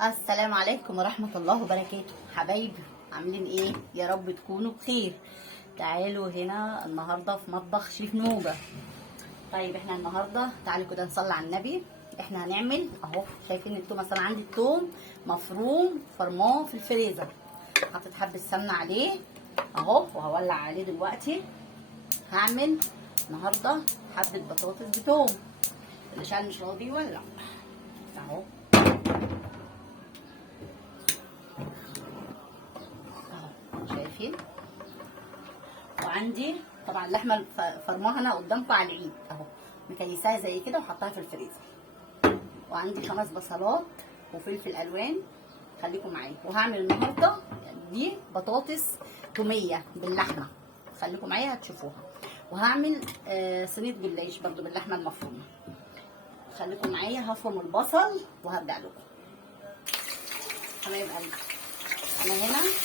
السلام عليكم ورحمة الله وبركاته. حبايبي عاملين ايه؟ يا رب تكونوا بخير. تعالوا هنا النهاردة في مطبخ شيف نوجة. طيب احنا النهاردة تعالوا كده نصلي على النبي. احنا هنعمل اهو، شايفين التوم؟ مثلا عندي التوم مفروم فرماه في الفريزر، حطيت حبة سمنة عليه اهو وهولع عليه دلوقتي. هعمل النهاردة حبة بطاطس بتوم. اللي شال مش راضي يولع اهو. شايفين؟ وعندي طبعا اللحمه فرماها انا قدامكم على العيد اهو، مكيساها زي كده وحطها في الفريزر. وعندي 5 بصلات وفلفل الوان. خليكم معايا. وهعمل النهارده دي بطاطس توميه باللحمه، خليكم معايا هتشوفوها. وهعمل صينيه جلاش برضو باللحمه المفرومه. خليكم معايا. هفرم البصل وهرجع لكم. حبايب قلبي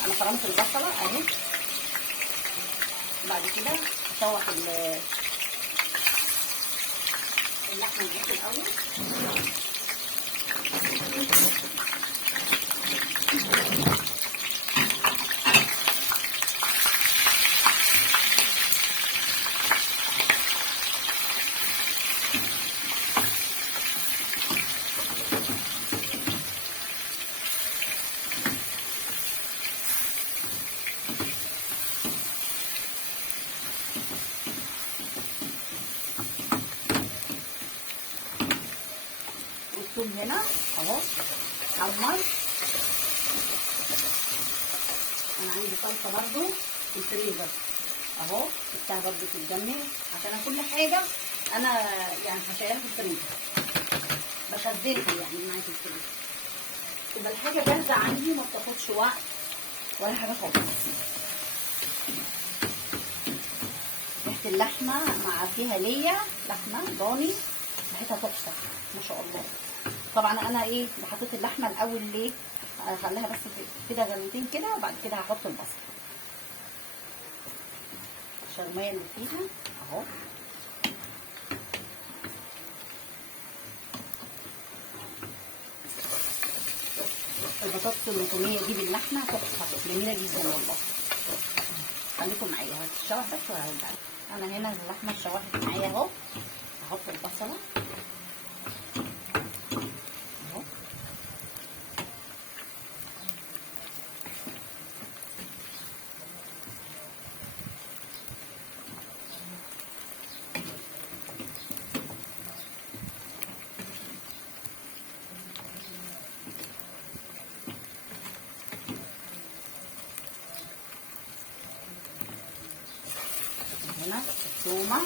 انا فرمت البصله اهي. بعد كده اشوح اللحمه معاكم الاول. والثوم هنا اهو حمر. انا عندي صلصه برضو في الفريزر اهو، سبتها برضو تتجمد عشان كل حاجه انا يعني هشيلها في الفريزر، بخزنها يعني معايا في الفريزر، تبقى الحاجه جاهزه عندي ما بتاخدش وقت ولا حاجه خالص. ريحه اللحمه مع فيها ليا لحمه ضاني ريحتها تحفه ما شاء الله. طبعا انا ايه حطيت اللحمه الاول ليه؟ هخليها بس كده غلوتين كده وبعد كده هحط البصل عشان الميه اللي فيها اهو. البطاطس المفروميه دي باللحمه تحفه جميله جدا والله. خليكم معايا هتتشوح بس وهرجع. انا هنا اللحمه اتشوحت معايا اهو. هحط البصله اهو. هنا الثومه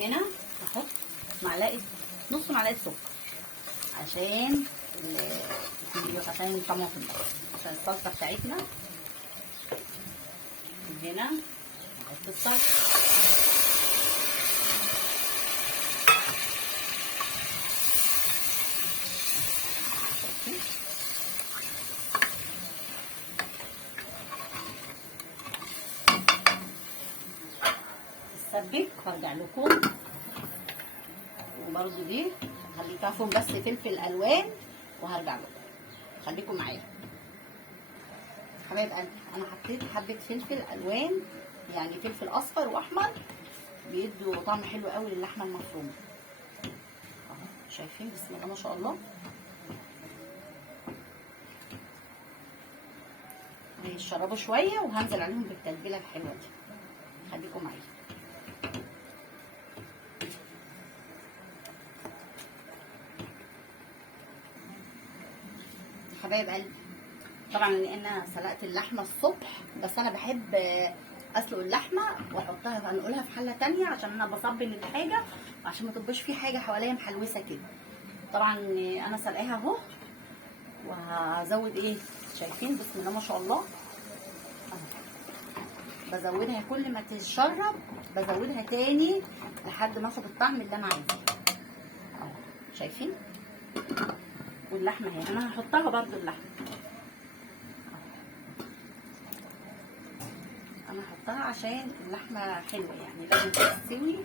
هنا هحط نص معلقه سكر عشان عشان الطماطم عشان الصلصه بتاعتنا. هنا هحط الصلصه تتسبك وارجع لكم. وبرده دي هخليها فوق بس فلفل الوان وهرجع لكم. خليكم معايا حبايب قلبي. انا حطيت حبه فلفل الوان يعني فلفل اصفر واحمر بيدوا طعم حلو قوي للحمه المفرومه اهو. شايفين؟ بسم الله ما شاء الله. هيشربوا شويه وهنزل عليهم بالتتبيله الحلوه دي. خليكم معايا. حبايب قلبي طبعا لان انا سلقت اللحمه الصبح، بس انا بحب اسلق اللحمه واحطها، هنقولها في حله تانية عشان انا بصبن الحاجه عشان ما تبقاش في حاجه حواليا محلوسه كده. طبعا انا سلقاها اهو، وهزود ايه، شايفين بسم الله ما شاء الله بزودها كل ما تتشرب، بزودها تاني لحد ما اخد الطعم اللي انا عايزاه اهو. شايفين؟ واللحمه اهي انا هحطها برده اللحمه، انا هحطها عشان اللحمه حلوه يعني لازم تستوي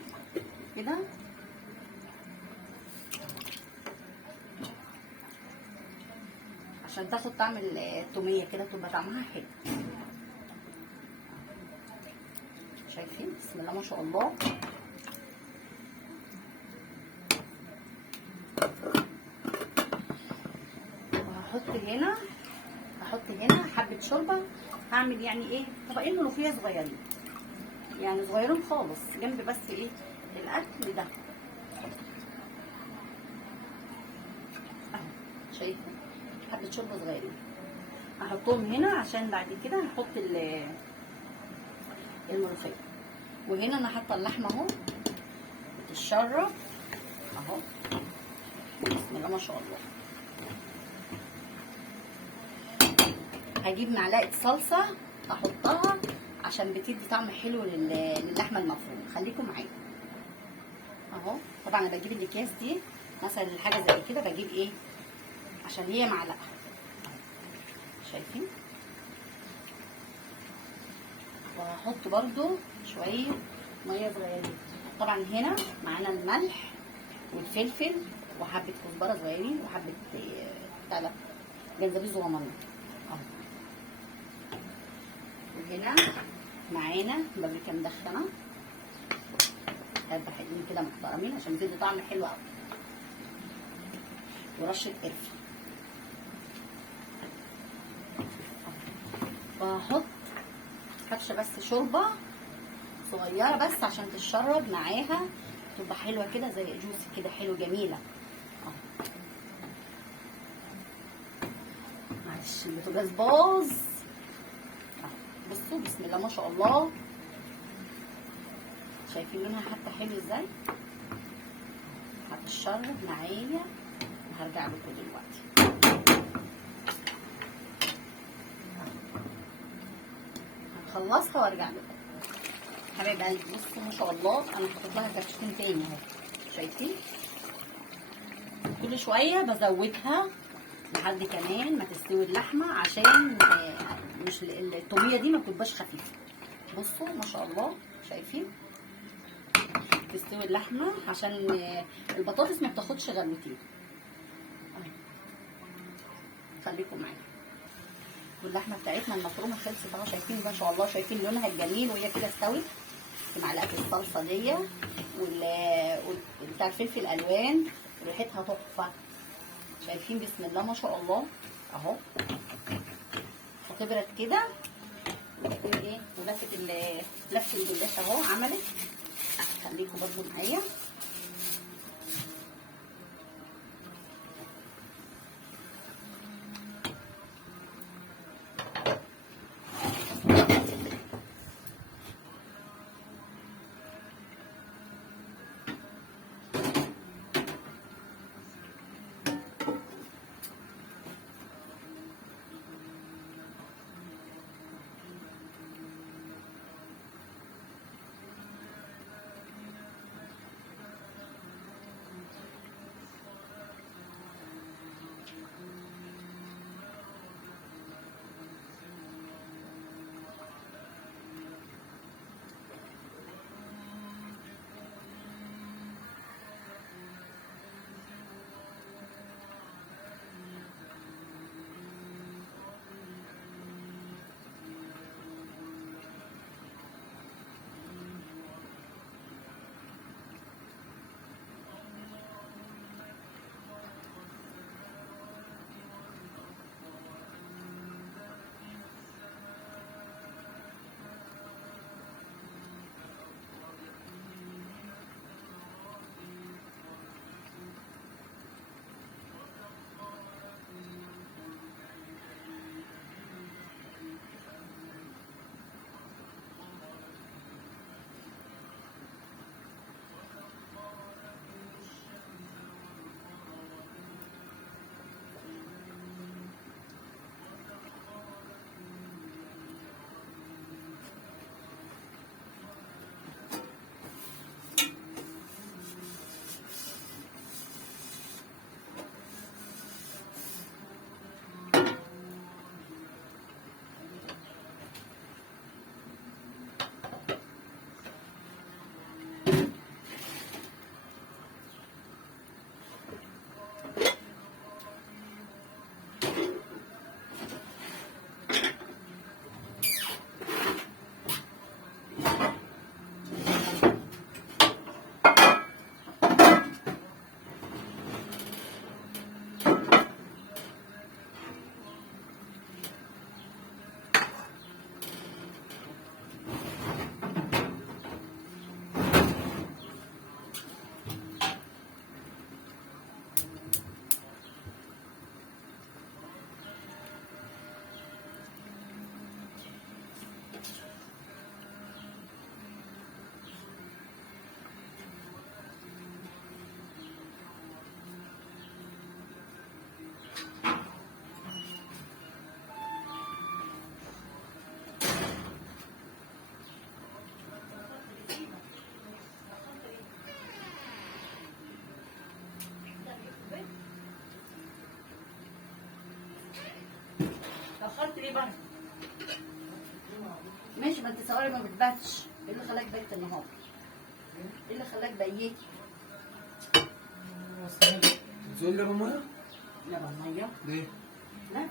كده. عشان تاخد طعم التوميه كده تبقى طعمها حلو. شايفين بسم الله ما شاء الله. هحط هنا حبه شوربه، هعمل يعني ايه طبقين ملوخيه صغيرين، يعني صغيرين خالص جنب بس ايه الاكل ده اهو. شايفين حبه شوربه صغيرين هحطهم هنا عشان بعد كده هحط الملوخيه. وهنا انا حاطه اللحمه اهو بتتشرب اهو بسم الله ما شاء الله. هجيب معلقه صلصه احطها عشان بتدي طعم حلو للحمه المفرومه. خليكم معايا اهو. طبعا انا بجيب الاكياس دي مثلا الحاجه زي كده بجيب ايه عشان هي معلقه. شايفين؟ وهحط برده شويه ميه صغيرين. طبعا هنا معانا الملح والفلفل وحبه كزبره صغيرين وحبه بتاع ده جنزبيل صغننين اهو. وهنا معانا بابريكا مدخنه، هيبقى حلوين كده محترمين عشان يدوا طعم حلو قوي، ورشه قرفه. وهحط كبشه بس شوربه صغيره بس عشان تتشرب معاها تبقى حلوه كده زي جوسي كده حلو جميله اهو. معلش البوتاجاز باظ اهو. بصوا بسم الله ما شاء الله. شايفين لونها حتى حلو ازاي؟ هتتشرب معايا وهرجع لكم دلوقتي. هنخلصها وارجع لكم حبايب قلبي. بصوا ما شاء الله انا حطيت لها كبشتين تاني اهو. شايفين؟ كل شويه بزودها لحد كمان ما تستوي اللحمه عشان مش الطوميه دي ما بتبقاش خفيفه. بصوا ما شاء الله. شايفين؟ تستوي اللحمه عشان البطاطس ما بتاخدش غلوتين. خليكم معايا. واللحمه بتاعتنا المفرومه خلصت اهو. شايفين ما شاء الله؟ شايفين لونها الجميل وهي كده استوت بمعلقه الصلصه دي بتاع الفلفل الالوان ريحتها تحفه. شايفين بسم الله ما شاء الله اهو. هتبرد كده وتكون ايه ولفه لفه الجلاش اهو عملت. خليكم برضو معايا. بره. ماشي، ما انت صواري ما بتباتش. ايه اللي خلاك بيت النهارده؟ ايه اللي خلاك بيتي؟ تزول لبن ميه؟ لبن ميه؟ ليه؟ لبن.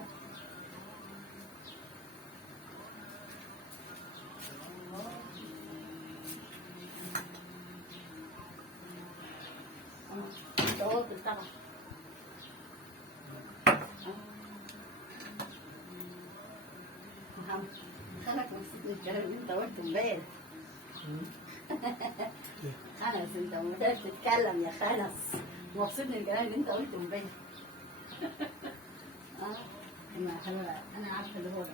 انت قلت طبعا. خلك مبسوط من الكلام اللي انت قلته امبارح. خنس، انت مبتدئ تتكلم يا خنس. مبسوط من الكلام اللي انت قلته امبارح. انا عارفه اللي هو ده.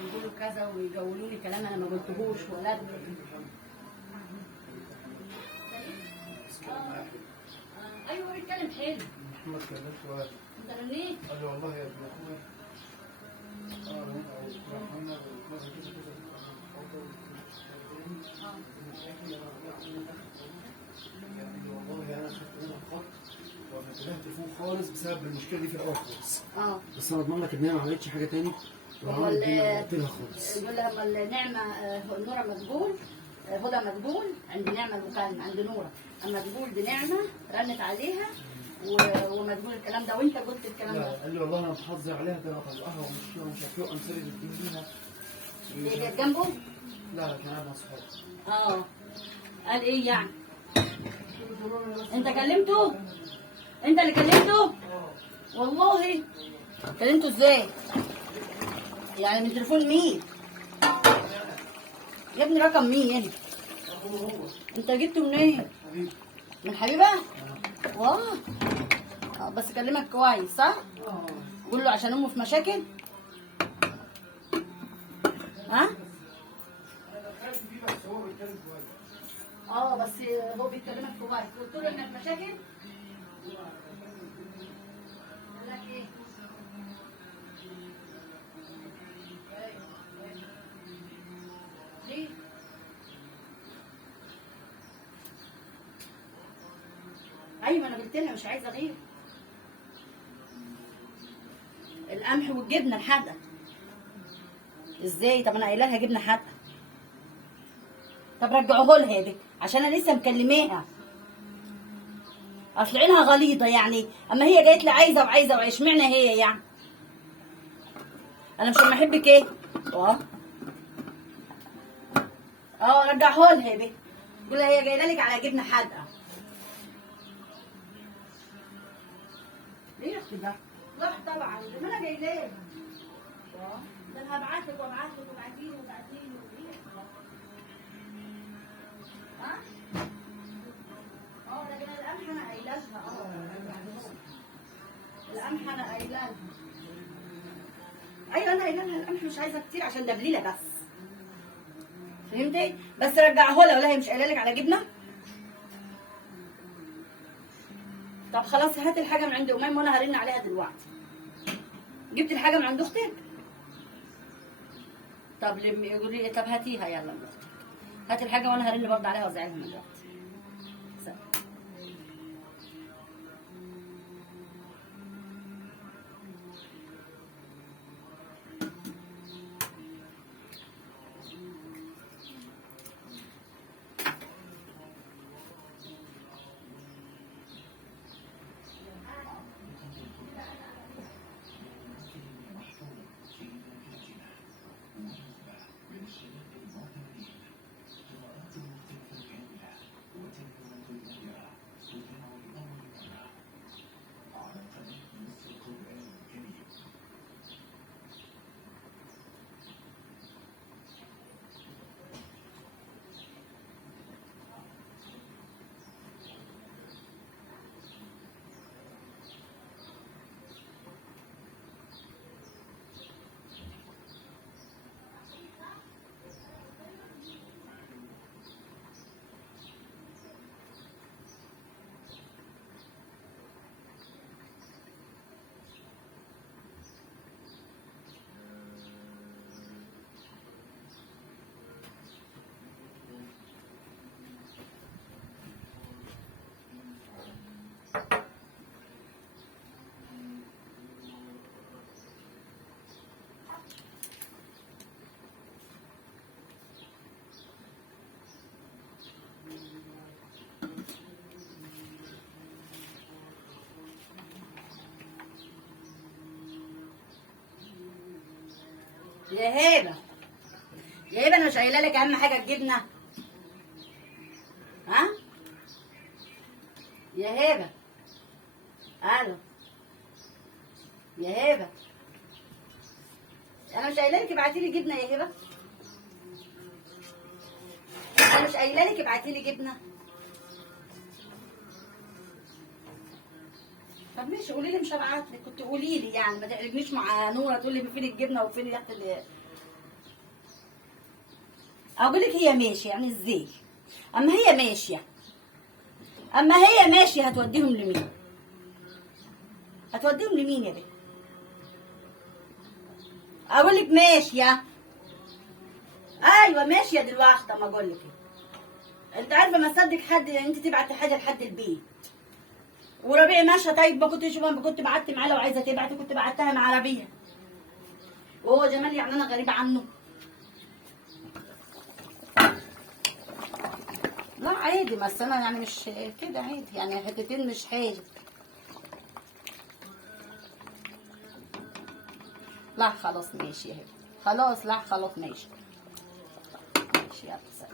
يقولوا كذا ويجولوا لي كلام انا ما قلتهوش ولا ايوه بيتكلم حلو. محمد كلمت شويه. انت رنيت؟ قال له والله يا ابن اخويا محمد والله انا خدت منها الخط وفتحت فوق خالص بسبب المشكله دي في الاول خالص. بس انا اضمن لك ان هي ما عملتش حاجه تاني وعملت الدنيا قلت لها خالص. يقول لها اما النعمه نوره مقبول، هدى مقبول عند نعمه المكالمه عند نوره، اما تقول دي نعمه رنت عليها وما تقول الكلام ده وانت قلت الكلام ده. قال لي والله انا محافظ عليها ده انا اطلقها ومش هتوقع امثال الدين ليها. هي كانت جنبه؟ لا كان قاعد مع صحابي. قال ايه يعني؟ انت كلمته؟ انت اللي كلمته؟ والله كلمته ازاي؟ يعني من تليفون مين؟ يا ابني رقم مين؟ انت جبته منين؟ حبيبي. من حبيبه؟ واه. بس كلمك كويس صح؟ قول له عشان امه في مشاكل؟ ها؟ بس هو بيكلمك كويس، قلت له انك مشاكل؟ قال لك ايه؟ ليه؟ ايوه انا قلت لها مش عايزه غير القمح والجبنه الحادقه. ازاي؟ طب انا قايله لها جبنه حادقه. طب رجعوه لها دي عشان انا لسه مكلماها. اصل عينها غليظه يعني، اما هي جايت لي عايزه وعايزه اشمعنى هي يعني؟ انا مش لما احبك ايه؟ رجعوه لها دي. قول لها هي جايه لك على جبنه حادقه. ليه يا اختي ده؟ لا طبعا ده انا جاي لك. ده انا هبعت لك وابعت لك وابعتي لي وابعتي لي. ده كده القمح انا قايله لها. القمح انا قايله لها. ايوه انا قايله لها القمح مش عايزه كتير عشان دبليله بس. فهمتي؟ بس رجعه لها ولا هي مش قايله لك على جبنه؟ طب خلاص هات الحاجه من عند امام وانا هرن عليها دلوقتي. جبت الحاجه من عند اختك؟ طب يقول لي طب هاتيها يلا من اختك. هات الحاجه وانا هرن برضه عليها واوزعها من دلوقتي. يا هبه، يا هبه انا مش قايله لك اهم حاجه الجبنه؟ ها يا هبه؟ الو يا هبه، انا مش قايله لك ابعتي لي جبنه يا هبه؟ انا مش قايله لك ابعتي لي جبنه؟ طب ماشي قولي لي مش هبعت لك، كنت قولي لي يعني، ما تقلبنيش مع نوره تقول لي فين الجبنه وفين ريحه اقول لك هي ماشيه يعني ازاي؟ اما هي ماشيه، اما هي ماشيه هتوديهم لمين؟ هتوديهم لمين يا بنت؟ اقول لك ماشيه، ايوه ماشيه دلوقتي. ما اقول لك انت عارفه ما صدق حد انت تبعت حاجه لحد البيت. وربيع ماشيه، طيب ما كنت بعت معاه، لو عايزه تبعتي كنت بعتها مع ربيع. وهو جمال يعني انا غريبه عنه؟ لا عادي، بس انا يعني مش كده، عادي يعني حتتين مش حاجه. لا خلاص ماشي يا هبه، خلاص لا خلاص ماشي. ماشي يلا سلام.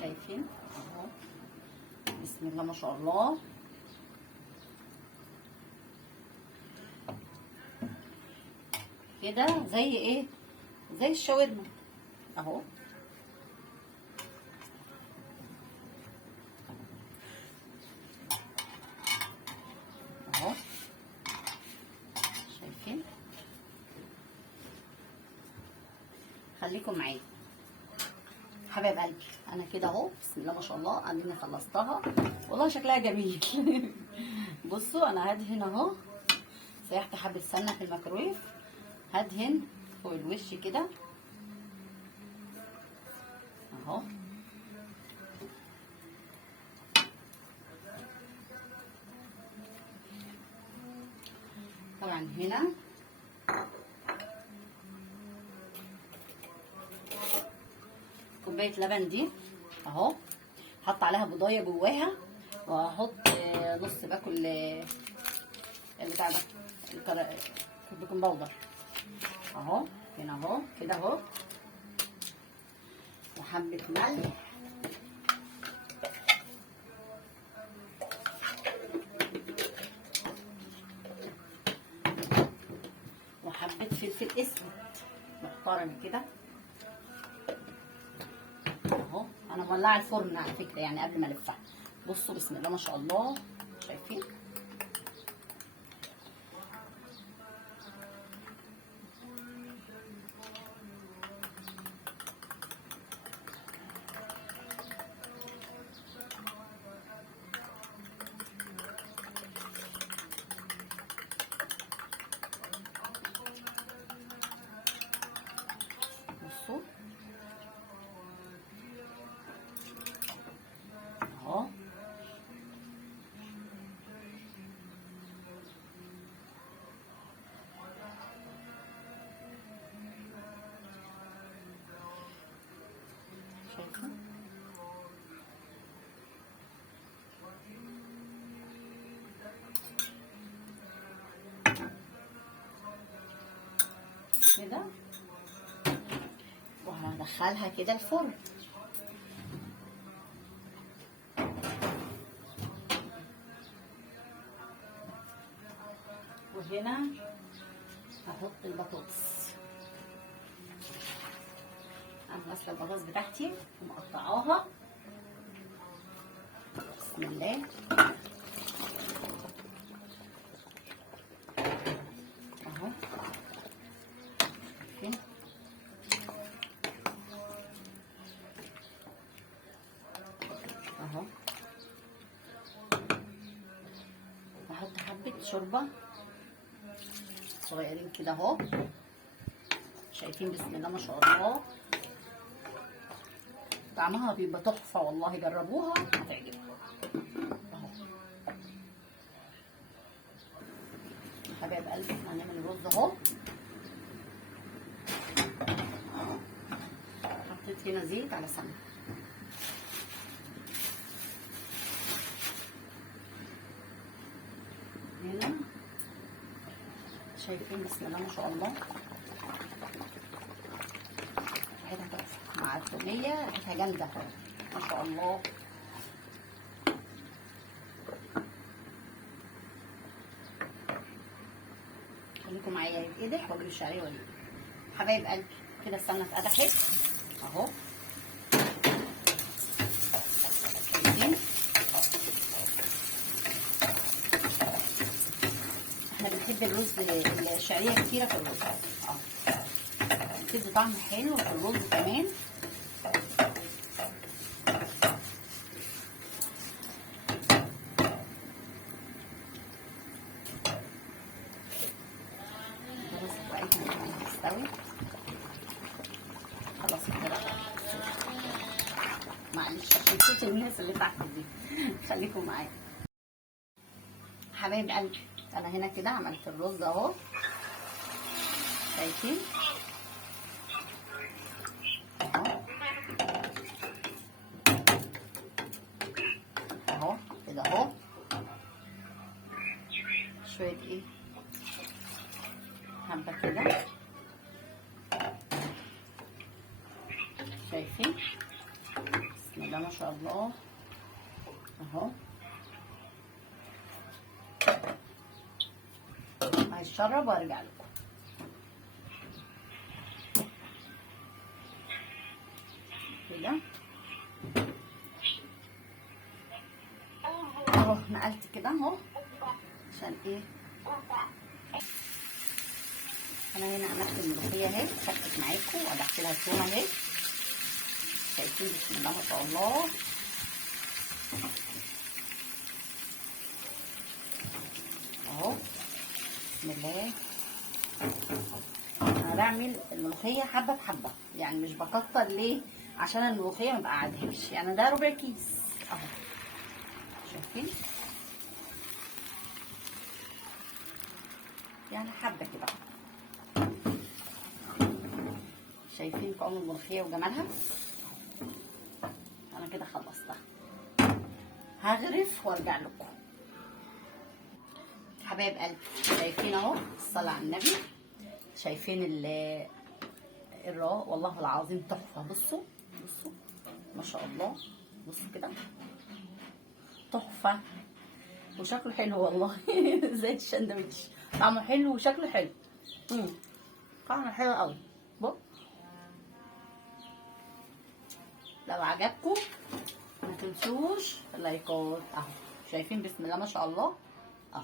شايفين اهو، بسم الله ما شاء الله. كده زي ايه؟ زي الشاورما اهو. اهو شايفين؟ خليكم معايا حبايب قلبي. انا كده اهو بسم الله ما شاء الله اديني خلصتها، والله شكلها جميل. بصوا انا هدهن اهو، سيحت حبه سمنه في الميكرويف، هدهن فوق الوش كده اهو. طبعا هنا كوبايه لبن دي اهو، حط عليها بضايه جواها، وهحط نص باكل البتاع ده البيكنج باودر اهو، هنا اهو كده اهو، وحبه ملح بعمل كده اهو. انا مولعه الفرن على فكره يعني قبل ما الفها. بصوا بسم الله ما شاء الله، شايفين؟ بصوا اهو. شايفه؟ كده وهدخلها كده الفرن. وهنا هحط البطاطس. انا غاسله البطاطس بتاعتي ومقطعاها. بسم الله اهو. شايفين؟ اهو. بحط حبه شوربه صغيرين كده اهو. شايفين؟ بسم الله ما شاء الله، طعمها بيبقى تحفه والله، جربوها هتعجبكم اهو. حبايب قلبي هنعمل الرز اهو. حطيت هنا زيت على سمنه. هنا شايفين؟ بسم الله ما شاء الله، ريحتها تحفه مع التوميه، ريحتها جامده ما شاء الله. خليكم معايا يتقدح واجري الشعريه ولا حبايب قلبي. كده السمنه اتقدحت اهو. شايفين؟ احنا بنحب الرز الشعريه كتيره في الرز اهو، بتدي طعم حلو في الرز كمان. خلاص كده معلش عشان صوت الناس اللي تحت دي. خليكم معايا حبايب قلبي. انا هنا كده عملت الرز اهو، شايفين؟ اهو اهو كده اهو. شويه ايه، حبه كده، شايفين؟ بسم الله ما شاء الله اهو. هشرب وارجع لكم. كده اهو، نقلت كده اهو عشان ايه. انا هنا عملت الملوخيه اهي، خدت معاكم وقدحت لها الثوم اهي. شايفين؟ بسم الله ما شاء الله اهو. بسم الله. انا بعمل الملوخيه حبه بحبه يعني، مش بكتر ليه؟ عشان الملوخيه ما بقعدهاش يعني. ده ربع كيس اهو، شايفين؟ يعني حبه كده. شايفين طعم الملوخيه وجمالها؟ انا كده خلصتها، هغرف وارجع لكم حبايب قلبي. شايفين اهو؟ الصلاه على النبي. شايفين الراء؟ والله العظيم تحفه. بصوا بصوا ما شاء الله، بصوا كده تحفه وشكله حلو والله. زي الشندوتش، طعمه حلو وشكله حلو. طعمه حلو قوي. بص لو عجبكم ما تنسوش اللايكات اهو. شايفين بسم الله ما شاء الله اهو.